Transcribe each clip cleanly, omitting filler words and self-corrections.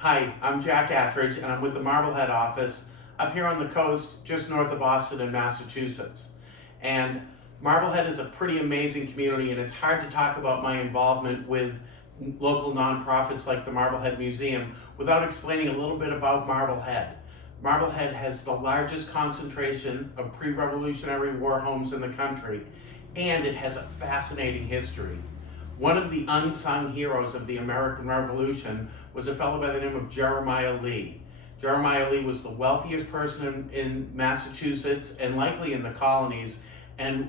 Hi, I'm Jack Attridge, and I'm with the Marblehead office up here on the coast, just north of Boston in Massachusetts. And Marblehead is a pretty amazing community, and it's hard to talk about my involvement with local nonprofits like the Marblehead Museum without explaining a little bit about Marblehead. Marblehead has the largest concentration of pre-Revolutionary war homes in the country, and it has a fascinating history. One of the unsung heroes of the American Revolution was a fellow by the name of Jeremiah Lee. Jeremiah Lee was the wealthiest person in Massachusetts and likely in the colonies, and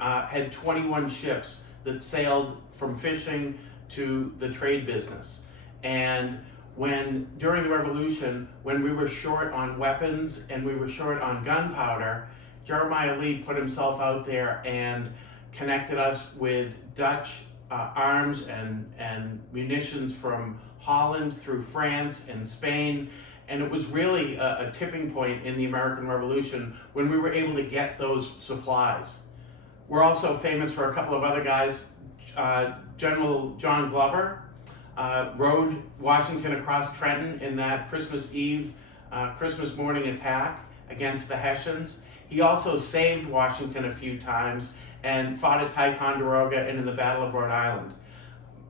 had 21 ships that sailed from fishing to the trade business. And during the Revolution, when we were short on weapons and we were short on gunpowder, Jeremiah Lee put himself out there and connected us with Dutch arms and munitions from Holland through France and Spain. And it was really a tipping point in the American Revolution when we were able to get those supplies. We're also famous for a couple of other guys. General John Glover rode Washington across Trenton in that Christmas Eve, Christmas morning attack against the Hessians. He also saved Washington a few times and fought at Ticonderoga and in the Battle of Rhode Island.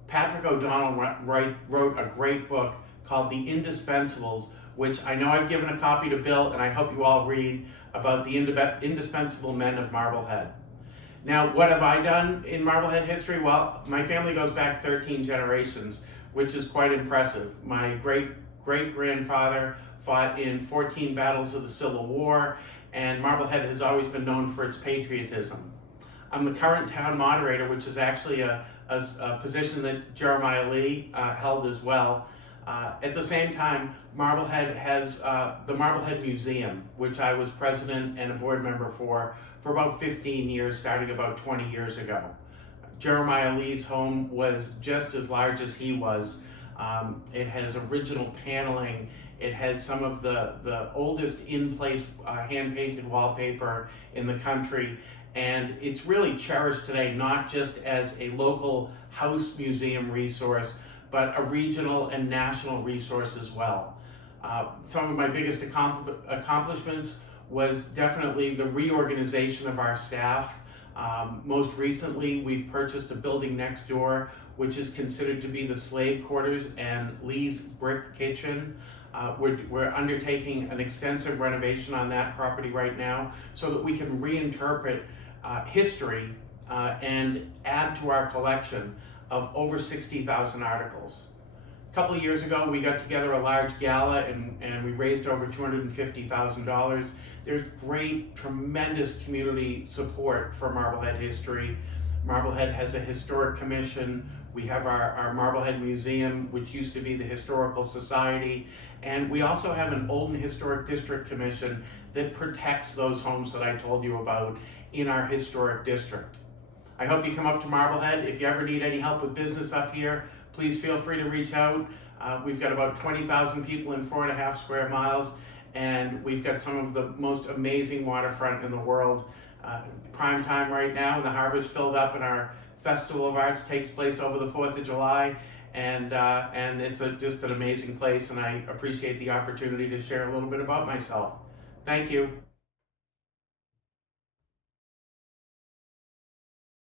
Patrick O'Donnell wrote a great book called The Indispensables, which I know I've given a copy to Bill, and I hope you all read, about the indispensable men of Marblehead. Now, what have I done in Marblehead history? Well, my family goes back 13 generations, which is quite impressive. My great-great-grandfather fought in 14 battles of the Civil War, and Marblehead has always been known for its patriotism. I'm the current town moderator, which is actually a position that Jeremiah Lee held as well. At the same time, Marblehead has the Marblehead Museum, which I was president and a board member for about 15 years, starting about 20 years ago. Jeremiah Lee's home was just as large as he was. It has original paneling. It has some of the oldest in-place hand-painted wallpaper in the country. And it's really cherished today, not just as a local house museum resource, but a regional and national resource as well. Some of my biggest accomplishments was definitely the reorganization of our staff. Most recently, we've purchased a building next door, which is considered to be the slave quarters and Lee's brick kitchen. We're undertaking an extensive renovation on that property right now so that we can reinterpret history and add to our collection of over 60,000 articles. A couple of years ago, we got together a large gala and we raised over $250,000. There's great, tremendous community support for Marblehead history. Marblehead has a historic commission. We have our Marblehead Museum, which used to be the Historical Society. And we also have an Old and Historic District Commission that protects those homes that I told you about in our historic district. I hope you come up to Marblehead. If you ever need any help with business up here, please feel free to reach out. We've got about 20,000 people in 4.5 square miles, and we've got some of the most amazing waterfront in the world. Prime time right now, the harbor's filled up, and our Festival of Arts takes place over the 4th of July, and it's just an amazing place, and I appreciate the opportunity to share a little bit about myself. Thank you.